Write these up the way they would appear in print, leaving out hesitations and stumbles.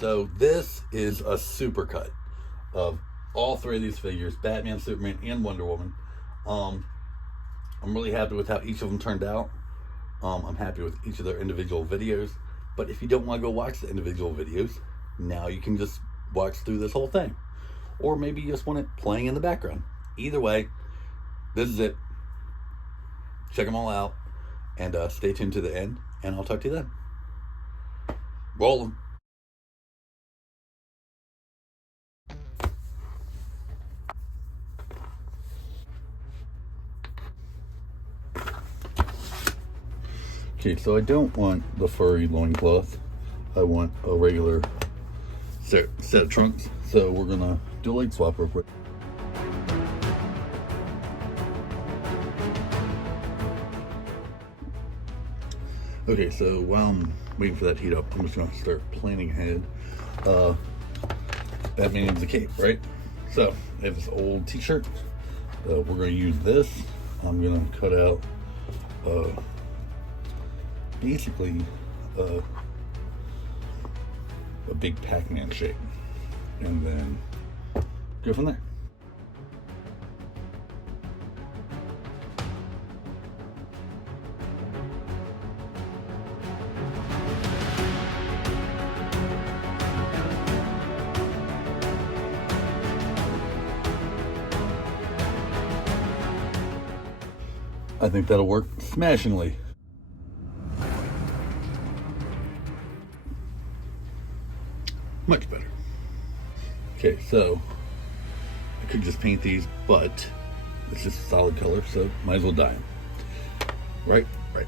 So this is a supercut of all three of these figures, Batman, Superman, and Wonder Woman. I'm really happy with how each of them turned out. I'm happy with each of their individual videos. But if you don't want to go watch the individual videos, now you can just watch through this whole thing. Or maybe you just want it playing in the background. Either way, this is it. Check them all out. And stay tuned to the end. And I'll talk to you then. Roll them. Okay, so I don't want the furry loincloth. I want a regular set of trunks. So we're gonna do a leg swap real quick. Okay, so while I'm waiting for that to heat up, I'm just gonna start planning ahead. Batman needs a cape, right? So I have this old t-shirt. We're gonna use this. I'm gonna cut out basically a big Pac-Man shape, and then go from there. I think that'll work smashingly. Much better. Okay, so I could just paint these, but it's just a solid color, so might as well dye them. Right? Right.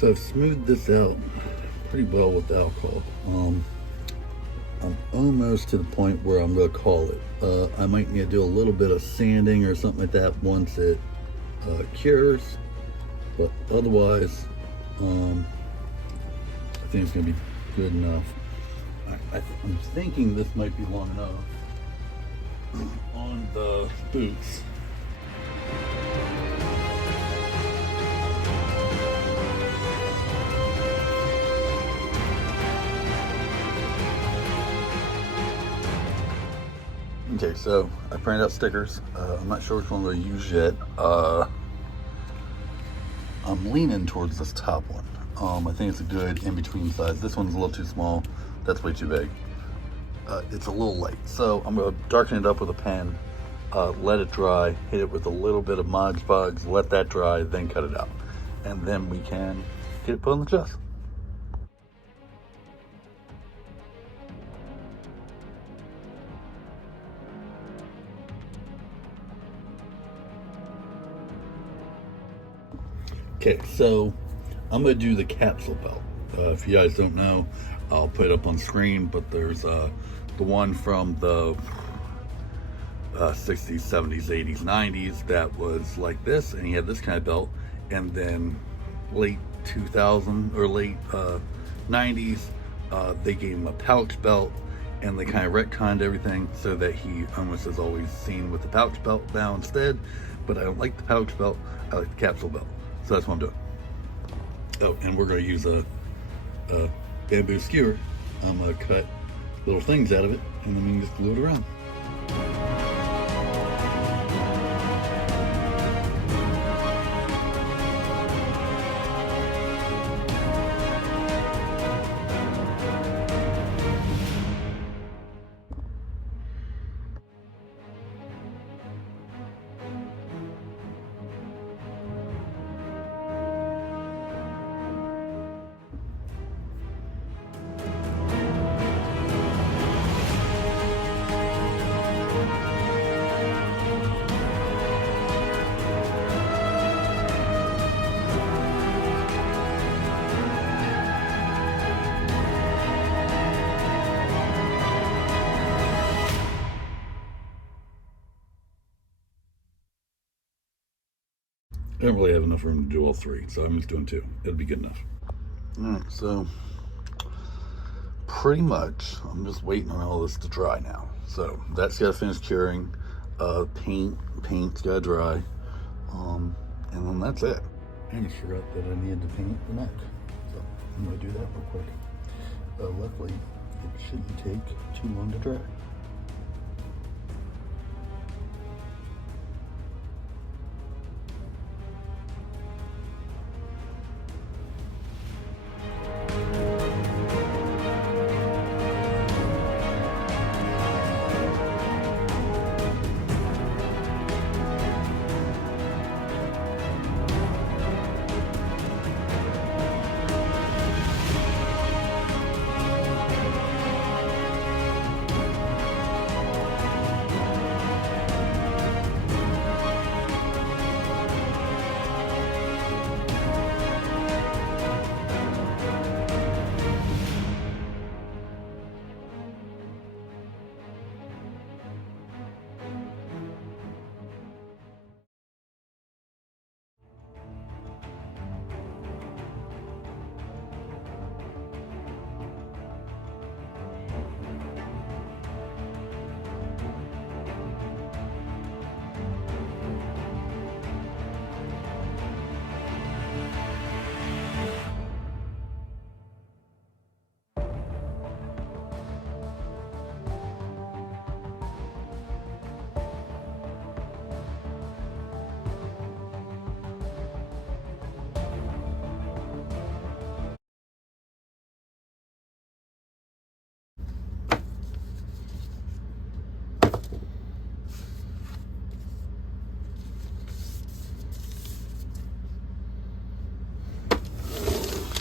So I've smoothed this out pretty well with the alcohol. I'm almost to the point where I'm going to call it. I might need to do a little bit of sanding or something like that once it cures, but otherwise I think it's going to be good enough. I'm thinking this might be long enough on the boots. Okay, so I printed out stickers. I'm not sure which one I'm going to use yet. I'm leaning towards this top one. I think it's a good in-between size. This one's a little too small. That's way too big. It's a little light. So I'm going to darken it up with a pen, let it dry, hit it with a little bit of Mod Podge, let that dry, then cut it out. And then we can get it put on the chest. Okay, so I'm going to do the capsule belt. If you guys don't know, I'll put it up on screen, but there's the one from the 60s, 70s, 80s, 90s that was like this, and he had this kind of belt, and then late 2000 or late 90s, they gave him a pouch belt, and they kind of retconned everything so that he almost is always seen with the pouch belt now instead, but I don't like the pouch belt, I like the capsule belt. So that's what I'm doing. Oh, and we're going to use a bamboo skewer. I'm going to cut little things out of it, and then we can just glue it around. don't really have enough room to do all three, so I'm just doing two. It'll be good enough. All right, so pretty much I'm just waiting on all this to dry now. So that's got to finish curing. Paint's got to dry, and then that's it. I just forgot that I needed to paint the neck, so I'm gonna do that real quick. Luckily, it shouldn't take too long to dry.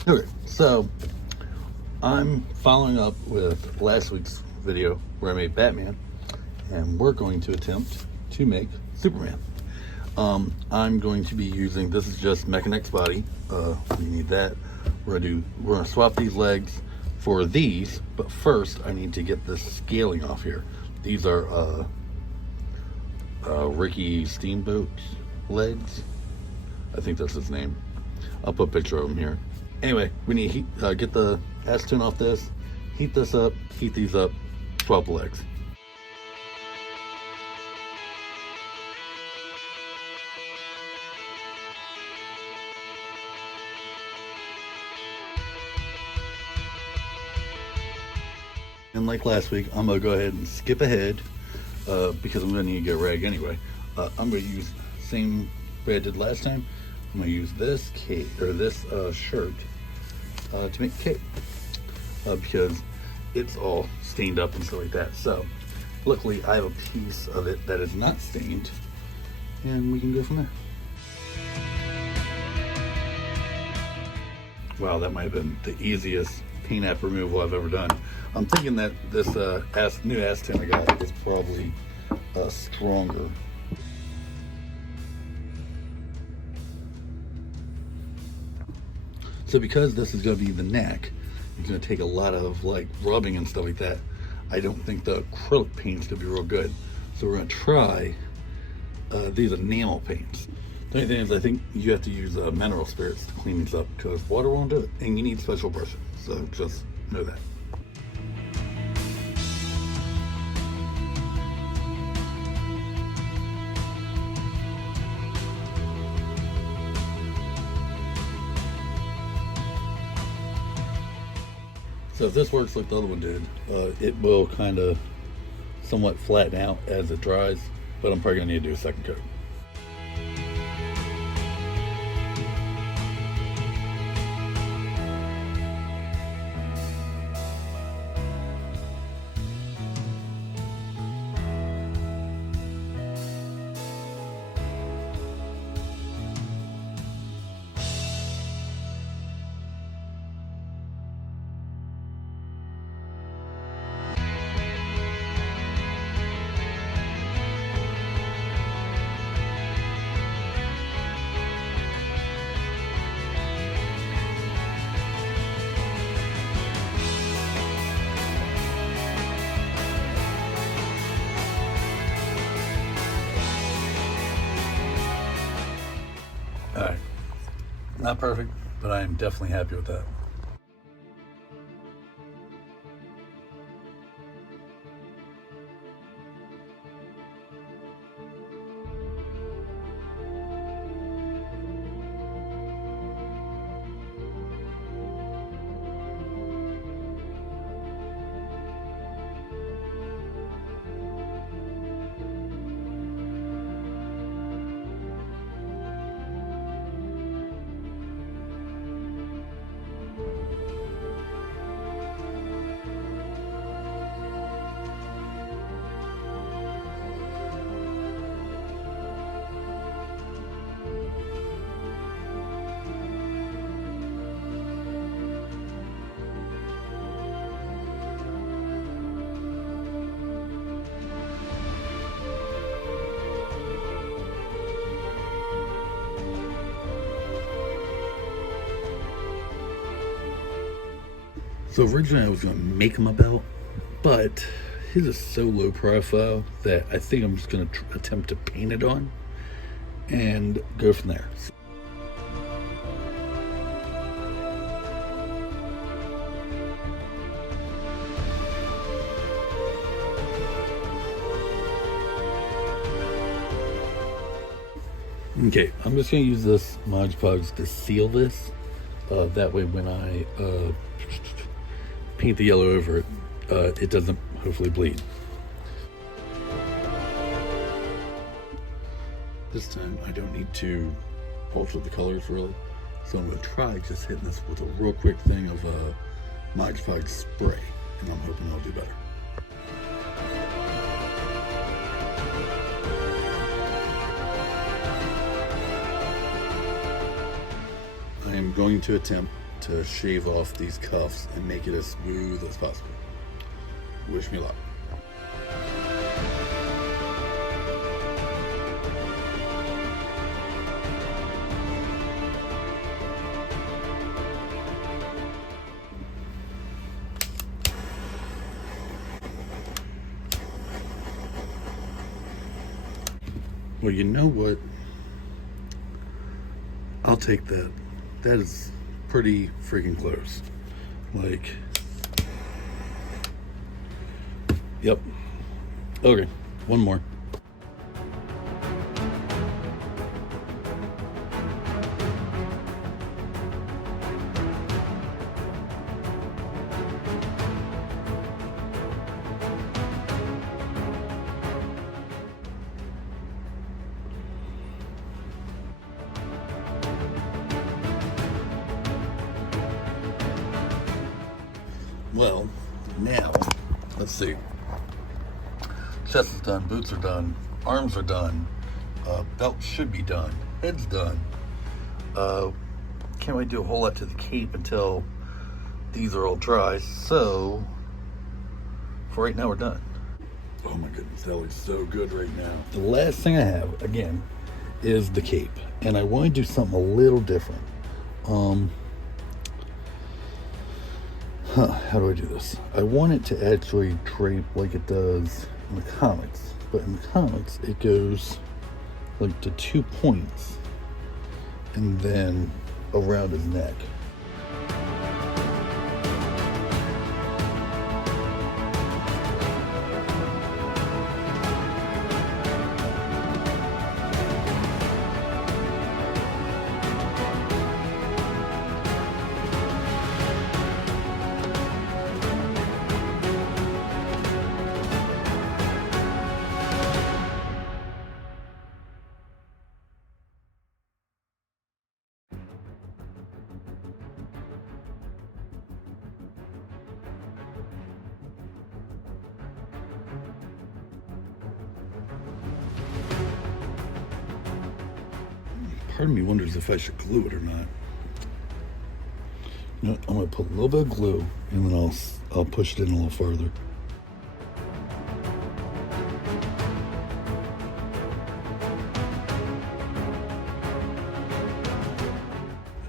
Okay, so I'm following up with last week's video where I made Batman, and we're going to attempt to make Superman. I'm going to be using, this is just Mechanics body. We need that. We're gonna swap these legs for these, but first I need to get this scaling off here. These are Ricky Steamboat's legs. I think that's his name. I'll put a picture of him here. Anyway, we need to get the acetone off this, heat this up, heat these up, swap the legs. And like last week, I'm gonna go ahead and skip ahead because I'm gonna need to get a rag anyway. I'm gonna use the same way I did last time. I'm gonna use this cape or this shirt to make a cape because it's all stained up and stuff like that. So luckily I have a piece of it that is not stained, and we can go from there. Wow, that might have been the easiest paint app removal I've ever done. I'm thinking that this new acetone I got is probably stronger. So because this is going to be the neck, it's going to take a lot of like rubbing and stuff like that. I don't think the acrylic paint's going to be real good. So we're going to try these enamel paints. The only thing is I think you have to use mineral spirits to clean these up because water won't do it. And you need special brushes. So just know that. So if this works like the other one did, it will kind of somewhat flatten out as it dries, but I'm probably gonna need to do a second coat. Not perfect, but I am definitely happy with that. So originally I was going to make him a belt, but his is so low profile that I think I'm just going to attempt to paint it on and go from there. Okay, I'm just going to use this Mod Podge to seal this. That way when I paint the yellow over it, it doesn't hopefully bleed. This time I don't need to alter the colors really, so I'm going to try just hitting this with a real quick thing of Mod Podge spray, and I'm hoping I'll do better. I am going to attempt to shave off these cuffs and make it as smooth as possible. Wish me luck. Well, you know what? I'll take that. That is pretty freaking close. Like, yep. Okay, one more. Well, now, let's see. Chest is done, boots are done, arms are done, belt should be done, head's done. Can't really do a whole lot to the cape until these are all dry, so for right now we're done. Oh my goodness, that looks so good right now. The last thing I have, again, is the cape, and I want to do something a little different. How do I do this? I want it to actually drape like it does in the comics, but in the comics it goes like to 2 points and then around his neck. Part of me wonders if I should glue it or not. You know, I'm gonna put a little bit of glue and then I'll push it in a little further.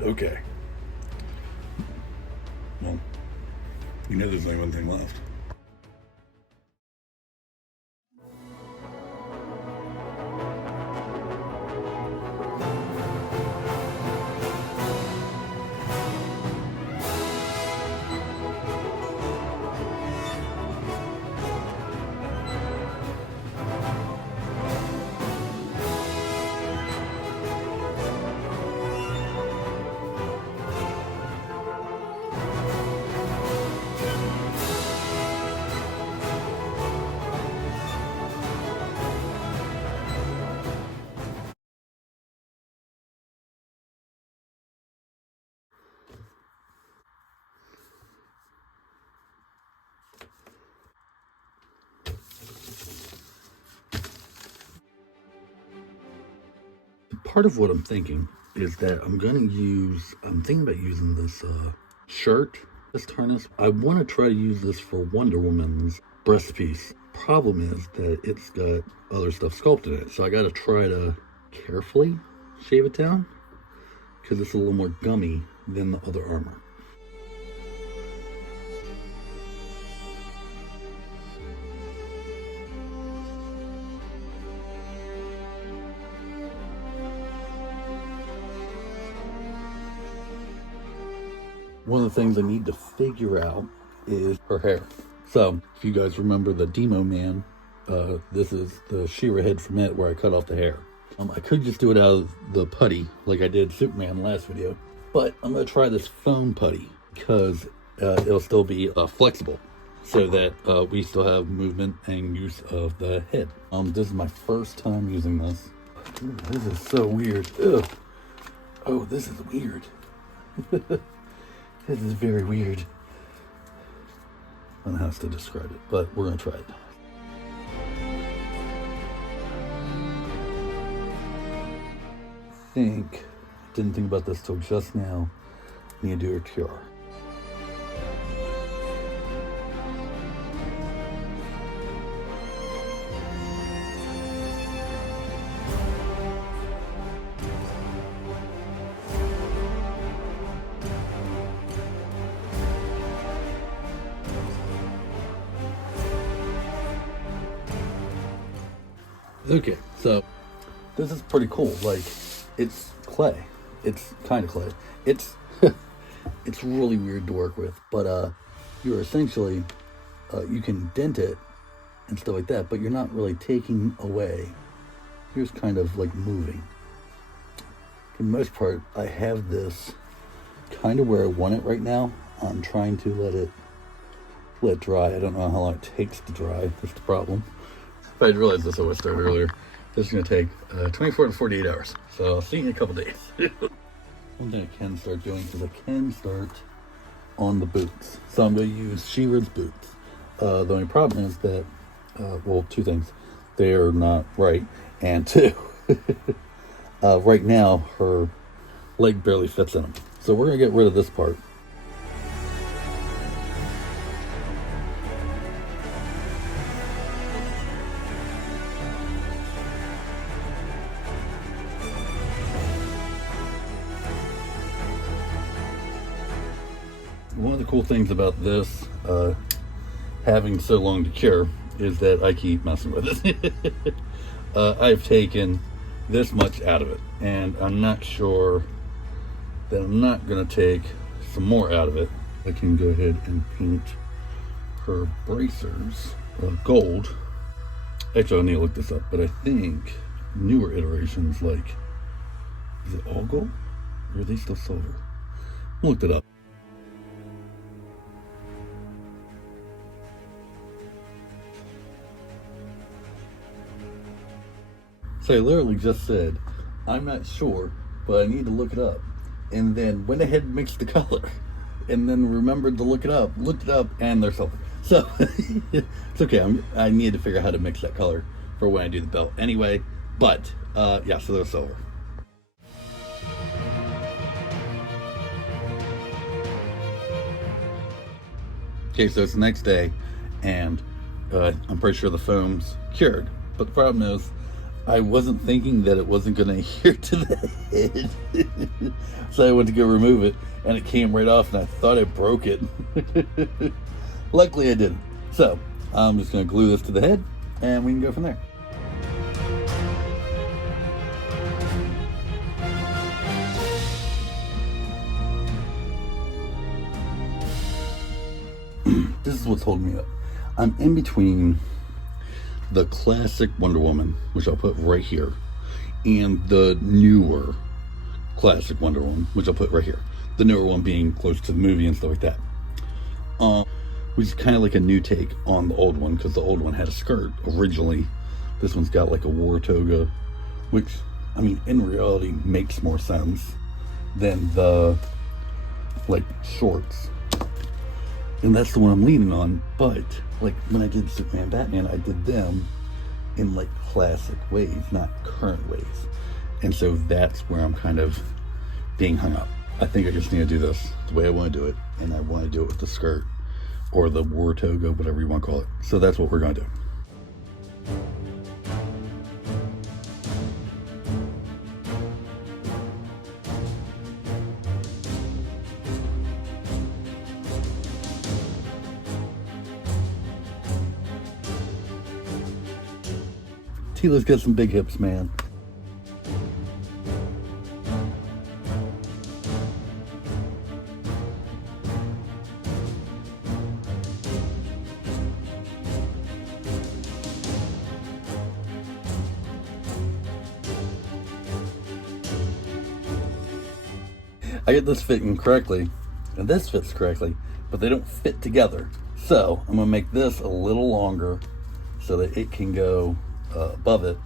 Okay. Well, you know there's only one thing left. part of what I'm thinking is that I'm thinking about using this shirt, this harness. I want to try to use this for Wonder Woman's breast piece. Problem is that it's got other stuff sculpted in it, so I got to try to carefully shave it down because it's a little more gummy than the other armor. One of the things I need to figure out is her hair. So, if you guys remember the Demo Man, this is the She-Ra head from it where I cut off the hair. I could just do it out of the putty like I did Superman last video, but I'm going to try this foam putty because it'll still be flexible so that we still have movement and use of the head. This is my first time using this. Ooh, this is so weird. Ugh. Oh, this is weird. This is very weird. I don't know how else to describe it, but we're going to try it. Didn't think about this till just now. Need to do her tiara. Okay, so this is pretty cool. Like, it's clay. It's kind of clay. It's it's really weird to work with, but you're essentially you can dent it and stuff like that, but you're not really taking away. Here's kind of like moving. For the most part, I have this kind of where I want it right now. I'm trying to let it dry. I don't know how long it takes to dry. That's the problem. If I'd realized this, I would have started earlier. This is going to take 24 to 48 hours. So I'll see you in a couple days. One thing I can start doing is I can start on the boots. So I'm going to use She-Ra's boots. The only problem is that, well, two things. They are not right. And two, right now her leg barely fits in them. So we're going to get rid of this part. One of the cool things about this having so long to cure is that I keep messing with it. I've taken this much out of it, and I'm not sure that I'm not going to take some more out of it. I can go ahead and paint her bracers gold. Actually, I need to look this up, but I think newer iterations, like, is it all gold? Or are they still silver? I looked it up. So I literally just said, I'm not sure, but I need to look it up. And then went ahead and mixed the color. And then remembered to look it up, and they're silver. So, it's okay. I need to figure out how to mix that color for when I do the belt anyway. But, yeah, so they're silver. Okay, so it's the next day, and I'm pretty sure the foam's cured. But the problem is, I wasn't thinking that it wasn't going to adhere to the head. So I went to go remove it, and it came right off, and I thought I broke it. Luckily, I didn't. So I'm just going to glue this to the head, and we can go from there. This is what's holding me up. I'm in between the classic Wonder Woman, which I'll put right here, and the newer classic Wonder Woman, which I'll put right here. The newer one being close to the movie and stuff like that. Which is kind of like a new take on the old one, because the old one had a skirt originally. This one's got like a war toga, which, I mean, in reality makes more sense than the, like, shorts. And that's the one I'm leaning on, but like when I did Superman Batman, I did them in like classic ways, not current ways. And so that's where I'm kind of being hung up. I think I just need to do this the way I want to do it, and I want to do it with the skirt or the war toga, whatever you want to call it. So that's what we're going to do. Tila's got some big hips, man. I get this fitting correctly, and this fits correctly, but they don't fit together. So I'm gonna make this a little longer so that it can go above it.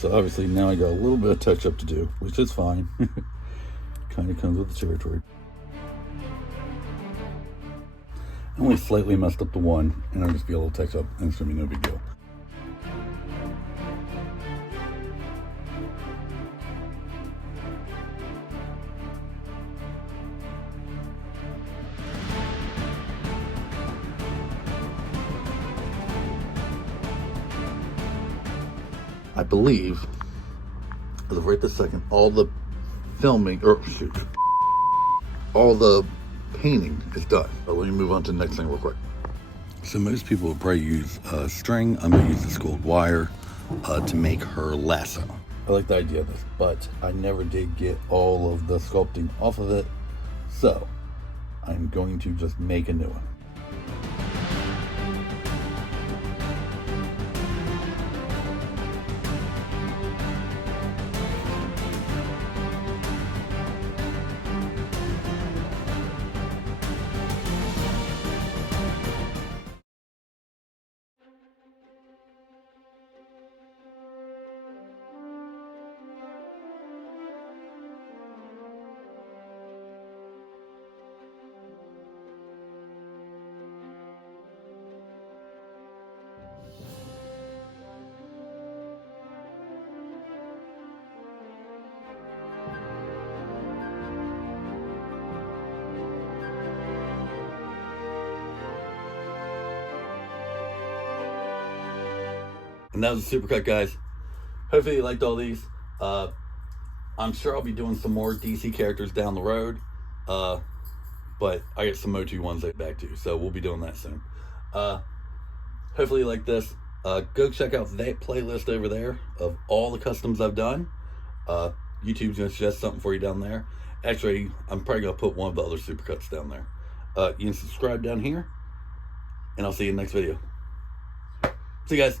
So obviously now I got a little bit of touch up to do, which is fine. Kind of comes with the territory. I only slightly messed up the one, and I'll just be a little touch up, and it's gonna be no big deal. I believe, as of right this second, all the filming, or shoot, all the painting is done. But let me move on to the next thing real quick. So most people would probably use string. I'm gonna use this gold wire to make her lasso. I like the idea of this, but I never did get all of the sculpting off of it. So I'm going to just make a new one. And that was a supercut, guys. Hopefully you liked all these. I'm sure I'll be doing some more DC characters down the road. But I got some Motu ones to get back to, so we'll be doing that soon. Hopefully you like this. Go check out that playlist over there of all the customs I've done. YouTube's gonna suggest something for you down there. Actually, I'm probably gonna put one of the other supercuts down there. You can subscribe down here, and I'll see you in the next video. See you guys.